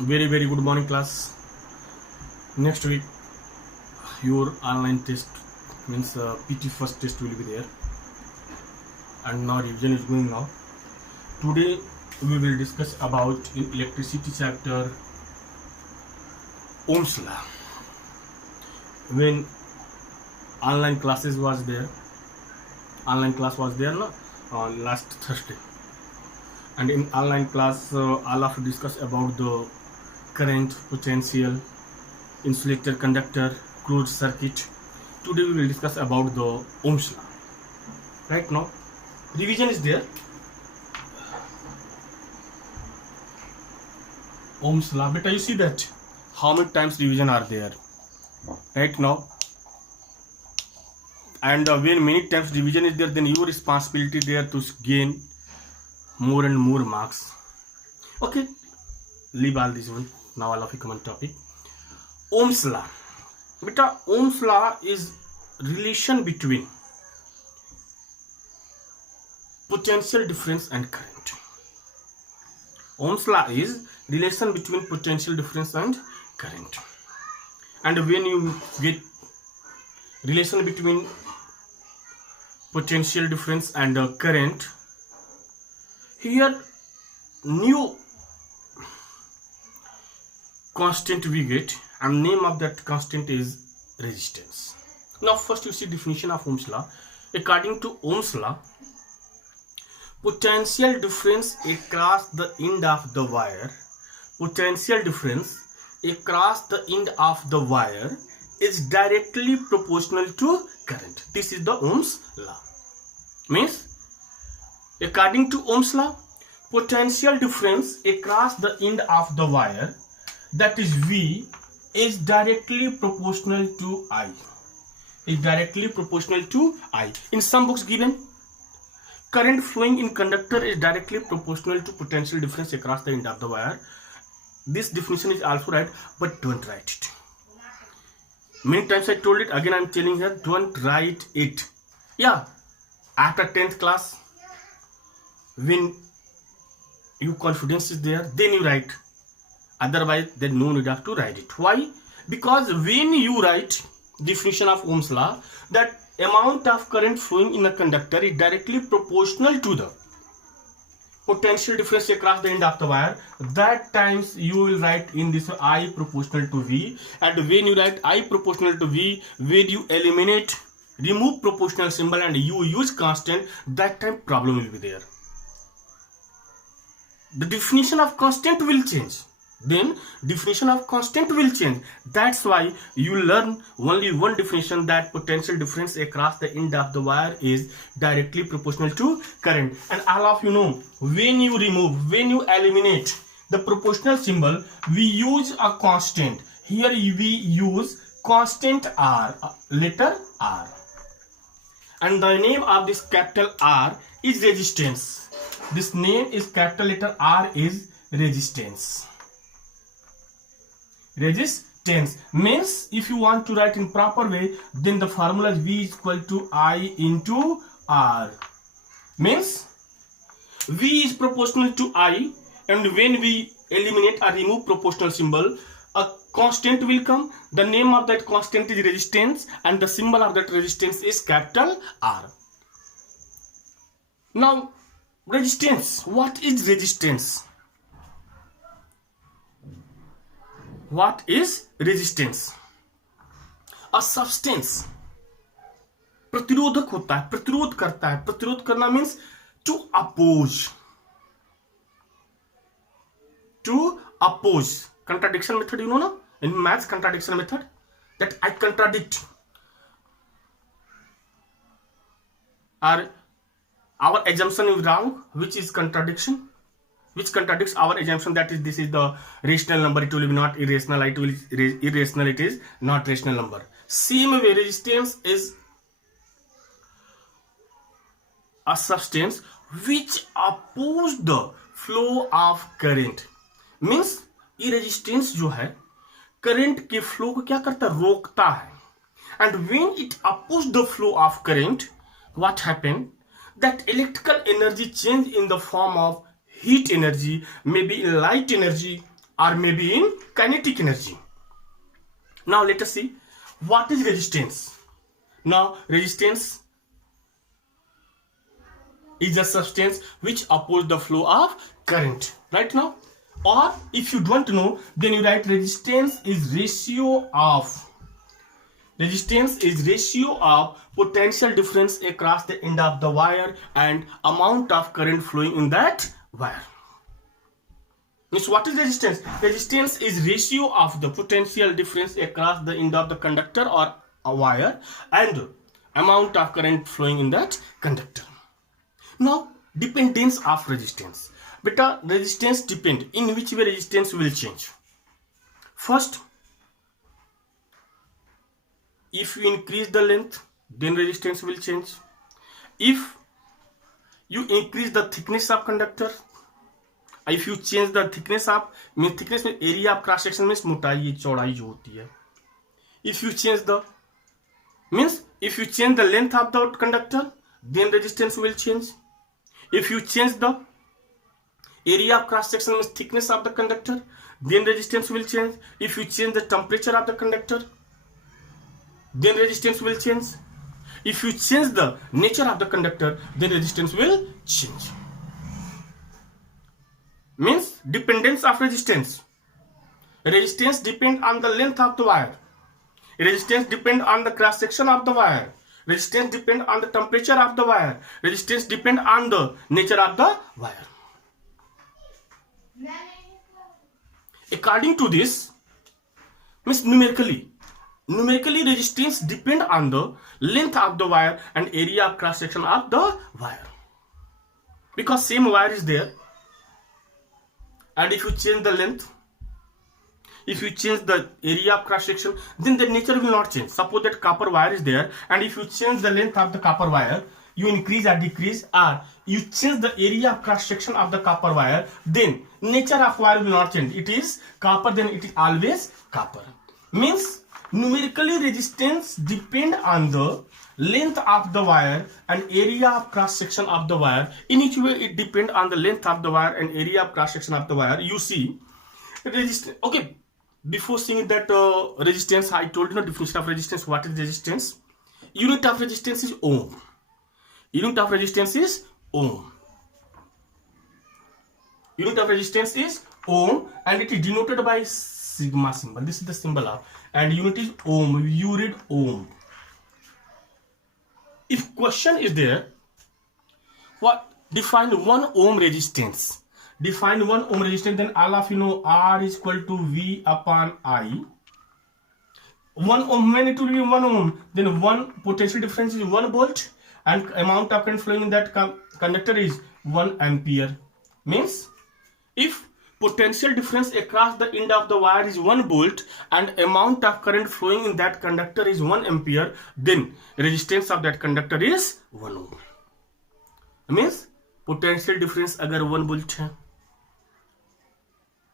Very good morning, class. Next week your online test means PT first test will be there, and now revision is going now. Today we will discuss about in electricity chapter Ohm's law. When online class was there no, on last Thursday, and in online class all of discuss about the current, potential, insulator, conductor, closed circuit. Today we will discuss about the Ohm's law. Right now revision is there. Ohm's law, beta, you see that how many times revision are there right now, and when many times revision is there, then your responsibility there to gain more and more marks. Okay, leave all this one. Now I'll have a common topic. Ohm's law, beta. Ohm's law is relation between potential difference and current. Ohm's law is relation between potential difference and current. And when you get relation between potential difference and current, here new constant we get, and name of that constant is resistance. Now first you see definition of Ohm's law. According to Ohm's law, potential difference across the end of the wire, potential difference across the end of the wire is directly proportional to current. This is the Ohm's law. Means, according to Ohm's law, potential difference across the end of the wire, that is V, is directly proportional to I. Is directly proportional to I. In some books given, current flowing in conductor is directly proportional to potential difference across the end of the wire. This definition is also right, but don't write it. Many times I told it, again I am telling here, don't write it. Yeah, after 10th class, when your confidence is there, then you write. Otherwise, then no need have to write it. Why? Because when you write definition of Ohm's law, that amount of current flowing in a conductor is directly proportional to the potential difference across the end of the wire. That times you will write in this I proportional to V, and when you write I proportional to V, when you remove proportional symbol and you use constant, that time problem will be there. The definition of constant will change. Then definition of constant will change. That's why you learn only one definition, that potential difference across the end of the wire is directly proportional to current. And all of you know, when you eliminate the proportional symbol, we use a constant. Here we use constant R, letter R, and the name of this capital R is resistance. This name is capital letter R is resistance. Resistance means, if you want to write in proper way, then the formula is V is equal to I into R. Means V is proportional to I, and when we eliminate or remove proportional symbol, a constant will come. The name of that constant is resistance, and the symbol of that resistance is capital R. Now, resistance. What is resistance? What is resistance? A substance प्रतिरोधक होता है, प्रतिरोध करता है. प्रतिरोध करना means to oppose. To oppose. Contradiction method, you know, no? In maths, contradiction method, that I contradict, or our assumption is wrong, which is contradiction, which contradicts our assumption, that is, this is the rational number, it will be not irrational, it will be irrational, it is not rational number. Same way, resistance is a substance which oppose the flow of current. Means ये resistance जो है current के flow को क्या करता है, रोकता है. And when it oppose the flow of current, what happened? That electrical energy change in the form of heat energy, maybe light energy, or maybe in kinetic energy. Now let us see what is resistance. Now resistance is a substance which opposes the flow of current. Right now, or if you don't know, then you write resistance is ratio of potential difference across the end of the wire and amount of current flowing in that wire. Means what is resistance? Resistance is ratio of the potential difference across the end of the conductor or a wire and amount of current flowing in that conductor. Now, dependence of resistance. Beta, resistance depend. In which way resistance will change? First, if you increase the length, then resistance will change. If you increase the thickness of conductor, if you change the thickness of thickness में area of cross section means मोटाई चौड़ाई जो होती है. If you change the length of the conductor, then resistance will change. If you change the area of cross section means thickness of the conductor, then resistance will change. If you change the temperature of the conductor, then resistance will change. If you change the nature of the conductor, then resistance will change. Means dependence of resistance. Resistance depend on the length of the wire. Resistance depend on the cross section of the wire. Resistance depend on the temperature of the wire. Resistance depend on the nature of the wire. According to this, means numerically resistance depend on the length of the wire and area of cross section of the wire. Because same wire is there, and if you change the length, if you change the area of cross section, then the nature will not change. Suppose that copper wire is there, and if you change the length of the copper wire, you increase or decrease, or you change the area of cross section of the copper wire, then nature of wire will not change. It is copper, then it is always copper. Means numerically resistance depend on the length of the wire and area of cross section of the wire. In each way it depend on the length of the wire and area of cross section of the wire. You see resistance. Okay, before seeing that resistance, I told you definition of resistance. What is resistance? Unit of resistance is ohm. Unit of resistance is ohm. Unit of resistance is ohm, and it is denoted by sigma symbol. This is the symbol of, and unit is ohm. You read ohm. If question is there, what define 1 ohm resistance? Define 1 ohm resistance, then all of you know R is equal to V upon I. 1 ohm, when it will be 1 ohm, then 1 potential difference is 1 volt, and amount of current flowing in that conductor is 1 ampere. Means if potential difference across the end of the wire is 1 volt and amount of current flowing in that conductor is 1 ampere, then resistance of that conductor is 1 ohm. Means potential difference agar 1 volt hai,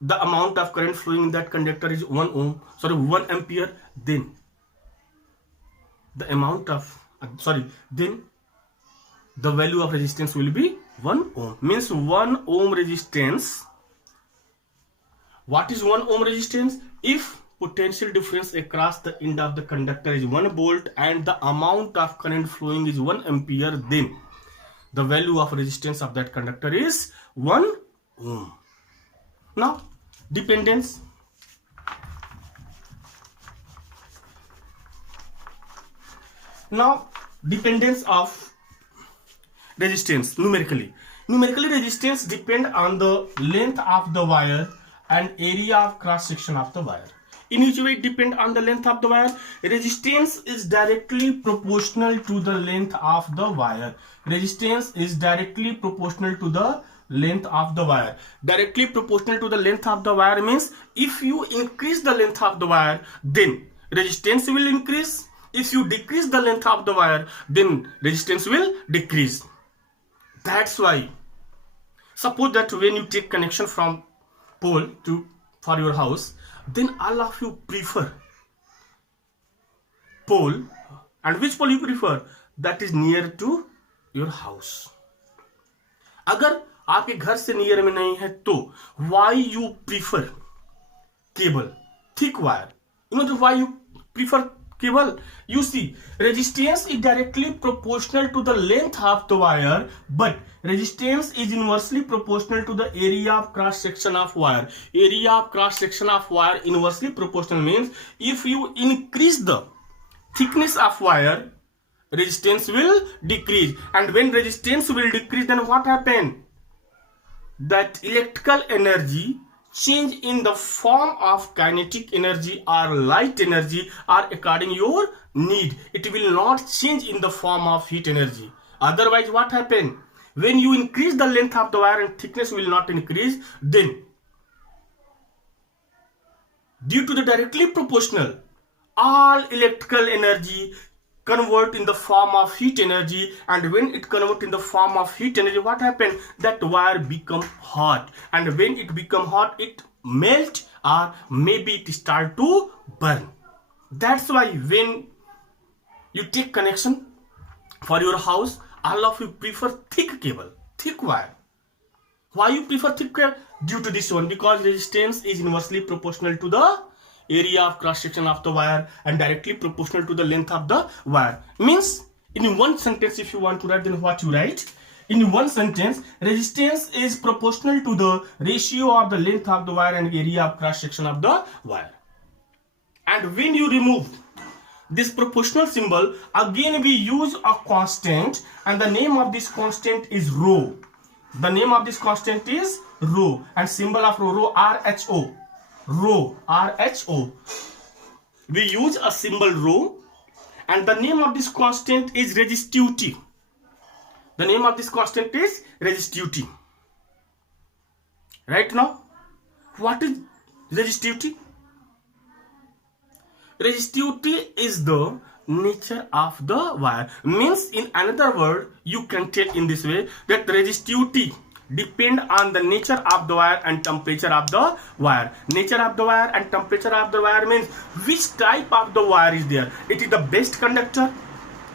the amount of current flowing in that conductor is 1 ampere, then the amount of then the value of resistance will be 1 ohm. Means 1 ohm resistance. What is 1 ohm resistance? If potential difference across the end of the conductor is 1 volt and the amount of current flowing is 1 ampere, then the value of resistance of that conductor is 1 ohm. Now, dependence. Now, dependence of resistance numerically. Numerically, resistance depend on the length of the wire and area of cross section of the wire. In which way it depend on the length of the wire? Resistance is directly proportional to the length of the wire. Resistance is directly proportional to the length of the wire. Directly proportional to the length of the wire means if you increase the length of the wire, then resistance will increase. If you decrease the length of the wire, then resistance will decrease. That's why, suppose that when you take connection from pole for your house, then all of you prefer pole, and which pole you prefer? That is near to your house. अगर आपके घर से near में नहीं है तो why you prefer cable, thick wire. You know why you prefer cable? You see, resistance is directly proportional to the length of the wire, but resistance is inversely proportional to the area of cross section of wire. Area of cross section of wire inversely proportional means if you increase the thickness of wire, resistance will decrease, and when resistance will decrease, then what happen? That electrical energy change in the form of kinetic energy or light energy or according your need. It will not change in the form of heat energy. Otherwise, what happen? When you increase the length of the wire and thickness will not increase, then due to the directly proportional, all electrical energy convert in the form of heat energy, and when it convert in the form of heat energy, what happen? That wire become hot, and when it become hot, it melt or maybe it start to burn. That's why when you take connection for your house, all of you prefer thick cable, thick wire. Why you prefer thick cable? Due to this one, because resistance is inversely proportional to the area of cross section of the wire and directly proportional to the length of the wire. Means in one sentence, if you want to write, then what you write? In one sentence, resistance is proportional to the ratio of the length of the wire and area of cross section of the wire. And when you remove this proportional symbol, again we use a constant, and the name of this constant is rho. The name of this constant is rho, and symbol of rho, RHO. Rho, RHO. We use a symbol rho, and the name of this constant is resistivity. The name of this constant is resistivity. Right now, what is resistivity? Resistivity is the nature of the wire. Means in another word, you can tell in this way that resistivity depend on the nature of the wire and temperature of the wire. Nature of the wire and temperature of the wire means which type of the wire is there. It is the best conductor,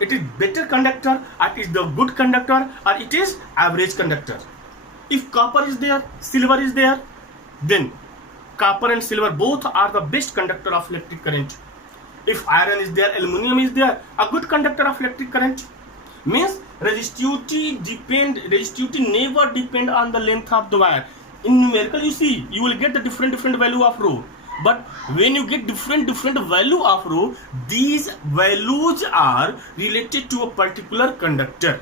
it is better conductor, or it is the good conductor, or it is average conductor. If copper is there, silver is there, then copper and silver both are the best conductor of electric current. If iron is there, aluminum is there, a good conductor of electric current. Means resistivity never depend on the length of the wire. In numerical, you see, you will get the different value of rho. But when you get different value of rho, these values are related to a particular conductor.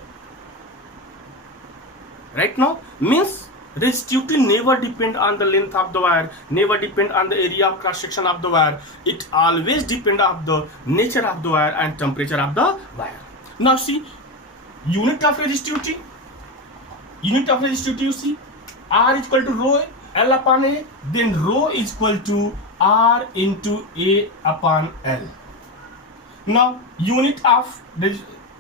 Right now, means resistivity never depend on the length of the wire, never depend on the area of cross section of the wire. It always depend on the nature of the wire and temperature of the wire. Now see, unit of resistivity. Unit of resistivity, you see, R is equal to rho L upon A, then rho is equal to R into A upon L. Now unit of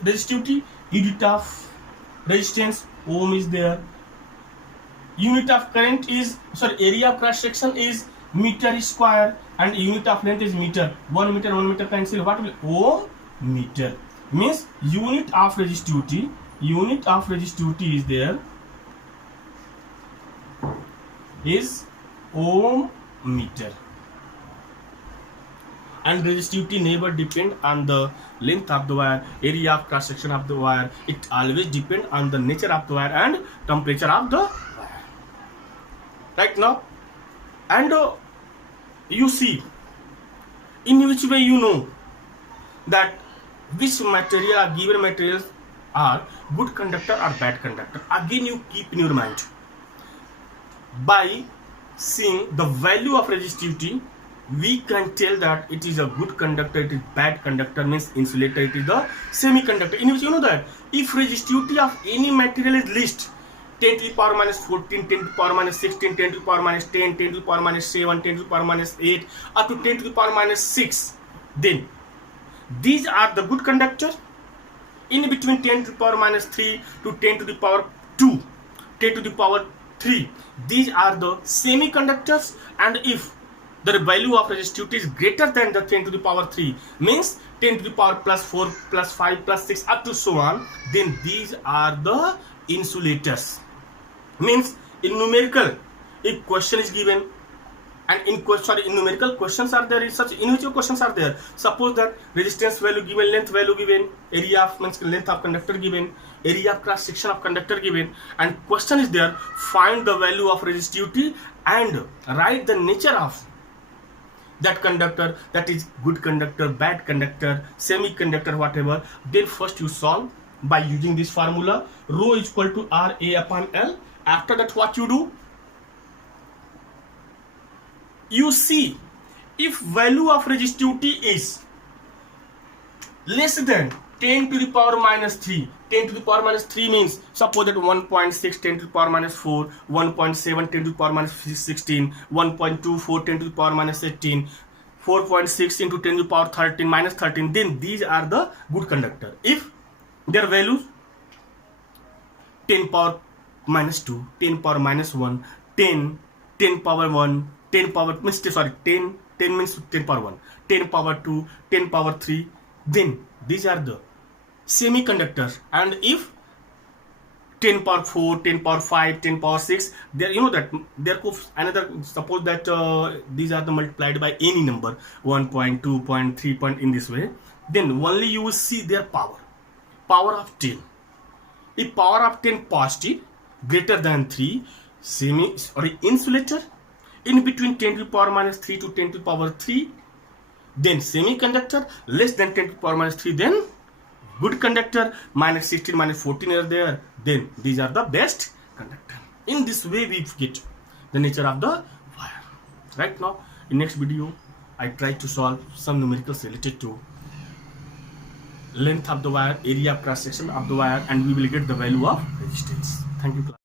resistivity, unit of resistance, ohm is there. Unit of current is, area of cross section is meter square, and unit of length is meter. 1 meter cancel. What will ohm meter? Means unit of resistivity is there is ohm meter, and resistivity never depend on the length of the wire, area of cross section of the wire. It always depend on the nature of the wire and temperature of the wire. Right now, and you see in which way you know that which material or given materials are good conductor or bad conductor. Again, you keep in your mind by seeing the value of resistivity, we can tell that it is a good conductor, it is bad conductor, means insulator, it is the semiconductor. In which you know that if resistivity of any material is least 10 to the power minus 14, 10 to the power minus 16, 10 to the power minus 10, 10 to the power minus 7, 10 to the power minus 8, up to 10 to the power minus 6, then these are the good conductor. In between 10 to the power minus 3 to 10 to the power 2, 10 to the power 3, these are the semiconductors. And if the value of resistivity is greater than the 10 to the power 3, means 10 to the power plus 4 plus 5 plus 6 up to so on, then these are the insulators. Means in numerical, if question is given And in numerical questions are there, such individual questions are there. Suppose that resistance value given, length value given, area of means length of conductor given, area of cross section of conductor given, and question is there, find the value of resistivity and write the nature of that conductor, that is good conductor, bad conductor, semiconductor, whatever. Then first you solve by using this formula, rho is equal to R A upon L. After that, what you do? You see if value of resistivity is less than 10 to the power minus 3. 10 to the power minus 3 means suppose that 1.6 10 to the power minus 4, 1.7 10 to the power minus 16, 1.24 10 to the power minus 18, 4.6 into 10 to the power 13 minus 13. Then these are the good conductor. If their values 10 power minus 2, 10 power minus 1, 10, 10 power 1, 10 power means 10 means 10 power 1, 10 power 2, 10 power 3, then these are the semiconductors. And if 10 power 4, 10 power 5, 10 power 6, there you know that there could another, suppose that these are the multiplied by any number 1.2, 0.3 point in this way, then only you will see their power of 10. If power of 10 positive greater than 3, insulator, in between 10 to the power minus 3 to 10 to the power 3, then semiconductor, less than 10 to the power minus 3, then good conductor, minus 16 minus 14 are there, then these are the best conductor. In this way we get the nature of the wire. Right now in next video I try to solve some numericals related to length of the wire, area of cross section of the wire, and we will get the value of resistance. Thank you class.